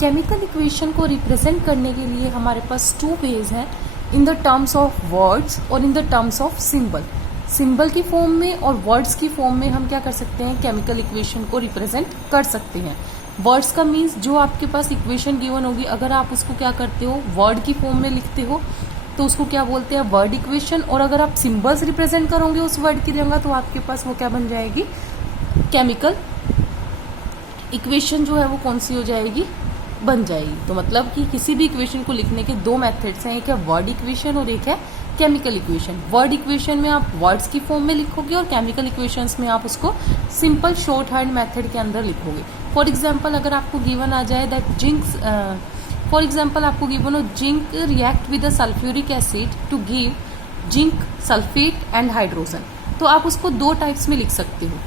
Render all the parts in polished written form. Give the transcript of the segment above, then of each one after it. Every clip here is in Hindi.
केमिकल इक्वेशन को रिप्रेजेंट करने के लिए हमारे पास टू वेज हैं, in the terms of words और in the terms of symbol. Symbol की फॉर्म में और वर्ड्स की फॉर्म में हम क्या कर सकते हैं, केमिकल इक्वेशन को रिप्रेजेंट कर सकते हैं। वर्ड्स का मीन्स जो आपके पास इक्वेशन गिवन होगी, अगर आप उसको क्या करते हो, वर्ड की फॉर्म में लिखते हो तो उसको क्या बोलते हैं, वर्ड इक्वेशन। और अगर आप सिंबल्स रिप्रेजेंट करोगे उस वर्ड की जगह तो आपके पास वो क्या बन जाएगी, केमिकल इक्वेशन जो है वो कौन सी हो जाएगी, बन जाएगी। तो मतलब कि किसी भी इक्वेशन को लिखने के दो मेथड्स हैं, एक है वर्ड इक्वेशन और एक है केमिकल इक्वेशन। वर्ड इक्वेशन में आप वर्ड्स की फॉर्म में लिखोगे और केमिकल इक्वेशंस में आप उसको सिंपल शॉर्ट हैंड मेथड के अंदर लिखोगे। फॉर एग्जांपल अगर आपको गिवन आ जाए दैट फॉर एग्जांपल आपको गिवन हो zinc react with the sulphuric acid to give zinc sulphate and hydrogen, तो आप उसको दो टाइप्स में लिख सकते हो।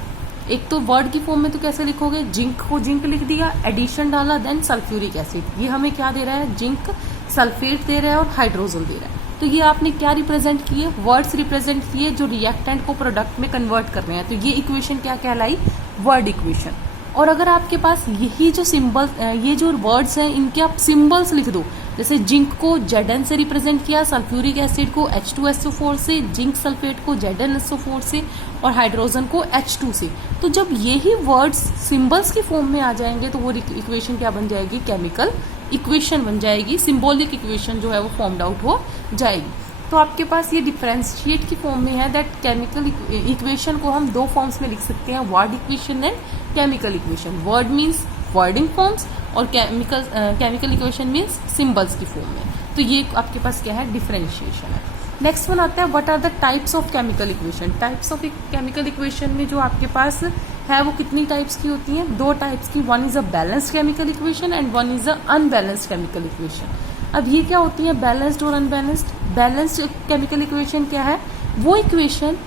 एक तो वर्ड की फॉर्म में तो कैसे लिखोगे, जिंक को जिंक लिख दिया, एडिशन डाला, देन सल्फ्यूरिक एसिड, ये हमें क्या दे रहा है, जिंक सल्फेट दे रहा है और हाइड्रोजन दे रहा है। तो ये आपने क्या रिप्रेजेंट किए, वर्ड्स रिप्रेजेंट किए जो रिएक्टेंट को प्रोडक्ट में कन्वर्ट कर रहे हैं। तो ये इक्वेशन क्या कहलाई, वर्ड इक्वेशन। और अगर आपके पास यही जो सिंबल, ये जो वर्ड्स हैं इनके आप सिंबल्स लिख दो, जैसे जिंक को Zn से रिप्रेजेंट किया, सल्फ्यूरिक एसिड को H2SO4 से, जिंक सल्फेट को ZnSO4 से और हाइड्रोजन को H2 से। तो जब यही वर्ड्स सिंबल्स की फॉर्म में आ जाएंगे तो वो इक्वेशन क्या बन जाएगी, केमिकल इक्वेशन बन जाएगी, सिंबॉलिक इक्वेशन जो है वो फॉर्म्ड आउट हो जाएगी। तो आपके पास ये डिफरेंशिएट की फॉर्म में है दैट केमिकल इक्वेशन को हम दो फॉर्म्स में लिख सकते हैं, word equation and chemical equation. Word means wording forms और केमिकल इक्वेशन मीन्स सिंबल्स की फॉर्म में। तो ये आपके पास क्या है, डिफरेंशिएशन है। नेक्स्ट वन आता है what are the types of chemical equation. Types of chemical equation में जो आपके पास है वो कितनी टाइप्स की होती हैं, दो टाइप्स की। One is a balanced chemical equation and one is a unbalanced chemical equation. अब ये क्या होती है, बैलेंस्ड और अनबैलेंस्ड। बैलेंस्ड केमिकल इक्वेशन क्या है, वो इक्वेशन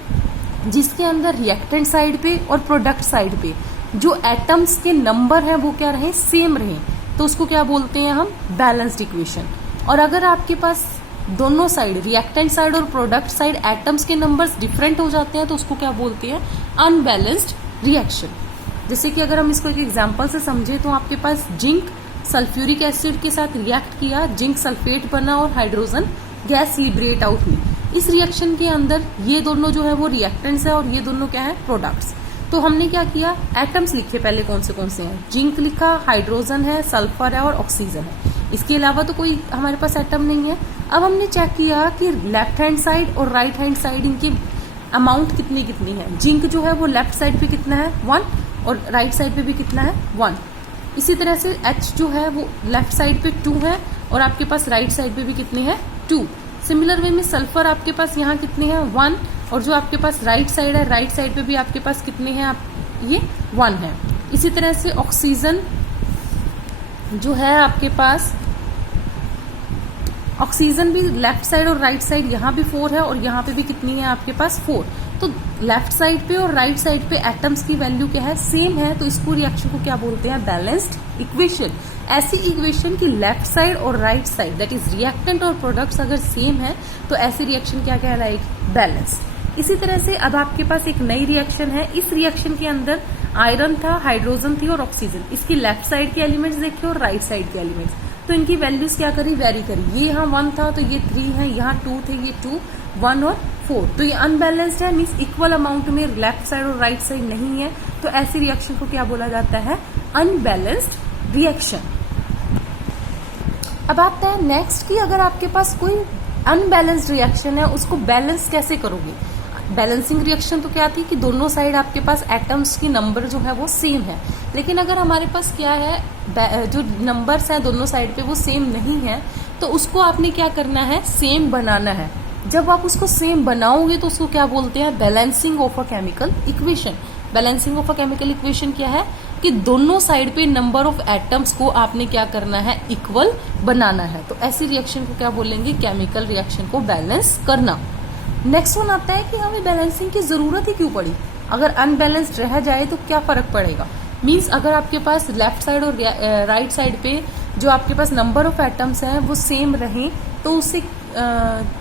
जिसके अंदर रिएक्टेंट साइड पे और प्रोडक्ट साइड पे जो एटम्स के नंबर हैं वो क्या रहे, सेम रहे, तो उसको क्या बोलते हैं हम, बैलेंस्ड इक्वेशन। और अगर आपके पास दोनों साइड, रिएक्टेंट साइड और प्रोडक्ट साइड, एटम्स के नंबर्स डिफरेंट हो जाते हैं तो उसको क्या बोलते हैं, अनबैलेंस्ड रिएक्शन। जैसे कि अगर हम इसको एक एग्जांपल से समझे तो आपके पास जिंक सल्फ्यूरिक एसिड के साथ रिएक्ट किया, जिंक सल्फेट बना और हाइड्रोजन गैस लिबरेट आउट हुई। इस रिएक्शन के अंदर ये दोनों जो है वो रिएक्टेंट्स है और ये दोनों क्या है, प्रोडक्ट्स। तो हमने क्या किया, एटम्स लिखे पहले कौन से हैं, जिंक लिखा, हाइड्रोजन है, सल्फर है और ऑक्सीजन है। इसके अलावा तो कोई हमारे पास एटम नहीं है। अब हमने चेक किया कि लेफ्ट हैंड साइड और राइट हैंड साइड इनकी अमाउंट कितनी कितनी है। जिंक जो है वो लेफ्ट साइड पे कितना है, 1, और राइट साइड पे भी कितना है, 1। इसी तरह से H जो है वो लेफ्ट साइड पे 2 है और आपके पास राइट साइड पे भी कितने हैं, 2। सिमिलर वे में सल्फर आपके पास यहाँ कितने हैं, 1, और जो आपके पास राइट साइड है, राइट साइड पे भी आपके पास कितने हैं, आप ये 1 है। इसी तरह से ऑक्सीजन जो है आपके पास, ऑक्सीजन भी लेफ्ट साइड और राइट साइड यहाँ भी 4 है और यहाँ पे भी कितनी है आपके पास, 4। तो लेफ्ट साइड पे और राइट साइड पे एटम्स की वैल्यू क्या है, सेम है, तो इसको रिएक्शन को क्या बोलते हैं, बैलेंस्ड इक्वेशन। ऐसी इक्वेशन की लेफ्ट साइड और right side that is reactant और प्रोडक्ट्स अगर सेम है तो ऐसी रिएक्शन क्या कहलाएगी, बैलेंस। इसी तरह से अब आपके पास एक नई रिएक्शन है, इस रिएक्शन के अंदर आयरन था, हाइड्रोजन थी और ऑक्सीजन। इसकी लेफ्ट साइड के एलिमेंट्स देखिए और राइट साइड के एलिमेंट्स, तो इनकी वैल्यूज क्या करी, वेरी करी। ये यहाँ 1 था तो ये 3 है, यहाँ 2 थे, ये 2, 1 और 4। तो ये अनबैलेंस्ड है, मीन्स इक्वल अमाउंट में लेफ्ट साइड और राइट साइड नहीं है, तो ऐसी रिएक्शन को क्या बोला जाता है, अनबैलेंस्ड रिएक्शन। अब आता है नेक्स्ट कि अगर आपके पास कोई अनबैलेंस्ड रिएक्शन है उसको बैलेंस कैसे करोगे। बैलेंसिंग रिएक्शन तो क्या थी कि दोनों साइड आपके पास एटम्स की नंबर जो है वो सेम है, लेकिन अगर हमारे पास क्या है, जो नंबर्स हैं दोनों साइड पे वो सेम नहीं है, तो उसको आपने क्या करना है, सेम बनाना है। जब आप उसको सेम बनाओगे तो उसको क्या बोलते हैं, balancing of a chemical equation. Balancing of a chemical equation क्या है कि दोनों साइड पे नंबर ऑफ एटम्स को आपने क्या करना है, इक्वल बनाना है। तो ऐसी रिएक्शन को क्या बोलेंगे, केमिकल रिएक्शन को बैलेंस करना। नेक्स्ट वन आता है कि हमें बैलेंसिंग की जरूरत ही क्यों पड़ी, अगर अनबैलेंस्ड रह जाए तो क्या फर्क पड़ेगा। मीन्स अगर आपके पास लेफ्ट साइड और राइट साइड पे जो आपके पास नंबर ऑफ एटम्स हैं वो सेम रहें तो उससे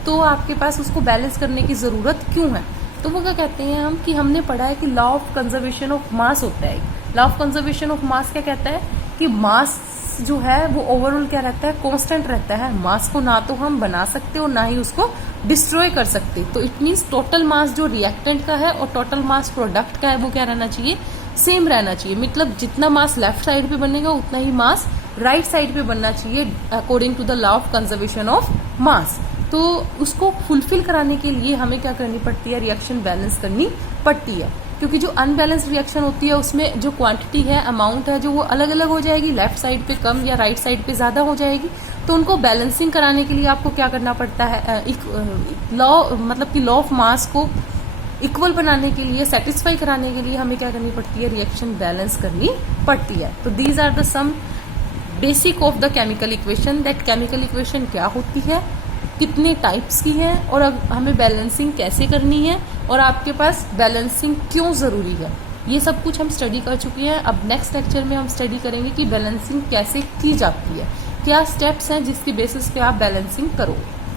तो आपके पास उसको बैलेंस करने की जरूरत क्यों है। तो वो क्या कहते हैं हम कि हमने पढ़ा है कि लॉ ऑफ कंजर्वेशन ऑफ मास होता है। लॉ ऑफ कंजर्वेशन ऑफ मास क्या कहता है कि मास जो है वो ओवरऑल क्या रहता है, कांस्टेंट रहता है। मास को ना तो हम बना सकते और ना ही उसको डिस्ट्रॉय कर सकते। तो इट मीन्स टोटल मास जो रिएक्टेंट का है और टोटल मास प्रोडक्ट का है वो क्या रहना चाहिए, सेम रहना चाहिए। मतलब जितना मास लेफ्ट साइड पे बनेगा उतना ही मास राइट साइड पे बनना चाहिए according to the law of conservation of mass. तो उसको फुलफिल कराने के लिए हमें क्या करनी पड़ती है, रिएक्शन बैलेंस करनी पड़ती है। क्योंकि जो अनबैलेंस रिएक्शन होती है उसमें जो क्वांटिटी है, अमाउंट है, जो वो अलग अलग हो जाएगी, लेफ्ट साइड पे कम या राइट साइड पे ज्यादा हो जाएगी। तो उनको बैलेंसिंग कराने के लिए आपको क्या करना पड़ता है, लॉ मतलब कि लॉ ऑफ मास को इक्वल बनाने के लिए, सेटिस्फाई कराने के लिए हमें क्या करनी पड़ती है, रिएक्शन बैलेंस करनी पड़ती है। तो these are the some basic of the chemical equation, that chemical equation क्या होती है, कितने टाइप्स की है और अब हमें बैलेंसिंग कैसे करनी है और आपके पास बैलेंसिंग क्यों जरूरी है, ये सब कुछ हम स्टडी कर चुके हैं। अब नेक्स्ट लेक्चर में हम स्टडी करेंगे कि बैलेंसिंग कैसे की जाती है, क्या स्टेप्स हैं जिसकी बेसिस पे आप बैलेंसिंग करोगे।